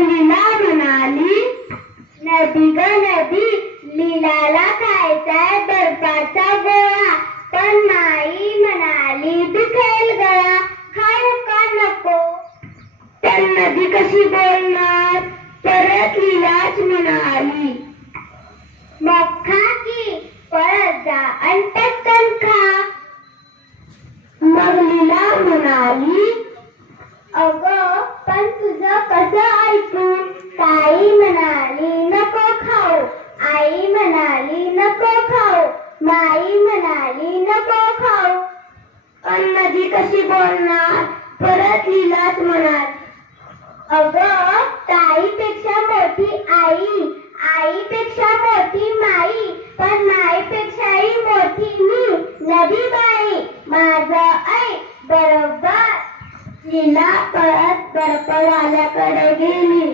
लीला म्हणाली, नदी ग नदी, लीलाला खायचाय बर्फाचा गोळा. पण माई म्हणाली, दुखेल गळा, खाऊ का नको. पण नदी कशी बोलणार. परत लीलाच म्हणाली, मग खा की, पळत जा आणि पटकन खा. मग लीला म्हणाली, अगं पण तुझं कसं ऐकू. ताई म्हणाली, नको खाऊ. आई म्हणाली, नको खाऊ. माई म्हणाली, नको खाऊ. पण नदी कशी बोलणार. परत लीलाच म्हणाली, अगं ताईपेक्षा मोठी आई, आईपेक्षा मोठी माई, पण माईपेक्षाही मोठी मी, नदीबाई, माझं ऐक बरोबर. लीला पळत बर्फवाल्याकडे गेली,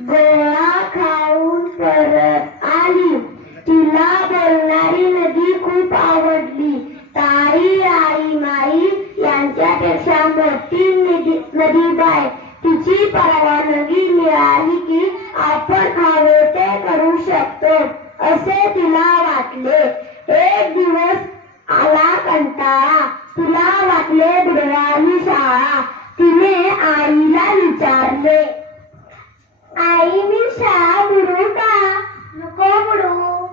गोळा खाऊन परत आली. तिला बोलणारी नदी खूप आवडली. ताई, आई, माई यांच्यापेक्षा मोठी नदीबाई. तिची परवानगी मिळाली की आपण हवे ते करू शकतो असे तिला वाटले. एक दिवस आला कंटाळा. तिला वाटले बुडवावी शाळा. तिने आईला विचारले, आई मी शाळा बुडवू का. नको बुडवू.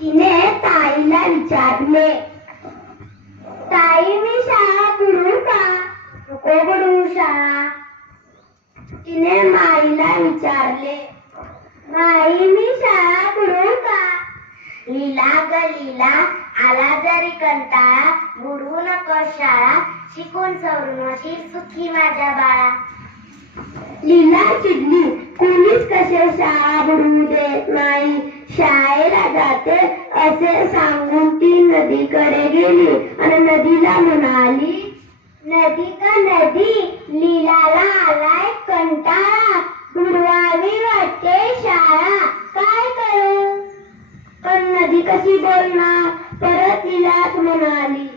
तिने ताईला विचारले, ताई मी शाळा बुडवू का. नको बुडवू शाळा. तिने माईला विचारले, माई मी शाळा बुडवू का. लीला ग लीला, आला जरी कंटाळा, बुडवू नको शाळा, शिकून सवरून होशील सुखी माझ्या बाळा. लीला चिडली, कोणीच कसे शाळा बुडवू देत नाही. शाळेला जाते असे सांगून ती नदीकडे गेली आणि नदीला म्हणाली, नदी का नदी, लीलाला आलाय कंटाळा, बुडवावी वाटते शाळा, काय करू. पण नदी कशी बोलणार. परत लीलाच म्हणाली,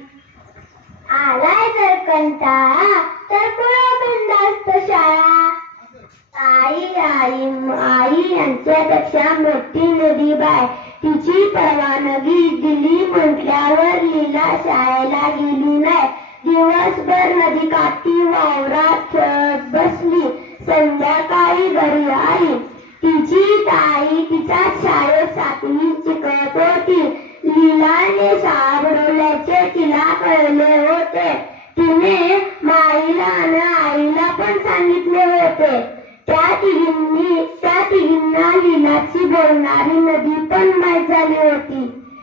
आलाय जर कंटाळा तर पुढे बिनधास्त शाळा. आई आई आई यांच्यापेक्षा मोठी नदीबाई. तिची परवानगी दिली म्हटल्यावर लीला शाळेला गेली नाही. दिवसभर नदीकाठी वावरात खेळत बसली. संध्याकाळी घरी आली. तिची ताई तिच्या शाळेत 7वी शिकत होती. लीलाने शाळा बुडवल्याचे तिला कळले होते. तिने माईला आणि आईला पण सांगितले होते. त्या तिघींना लीलाची बोलणारी नदी पण माहीत झाली होती.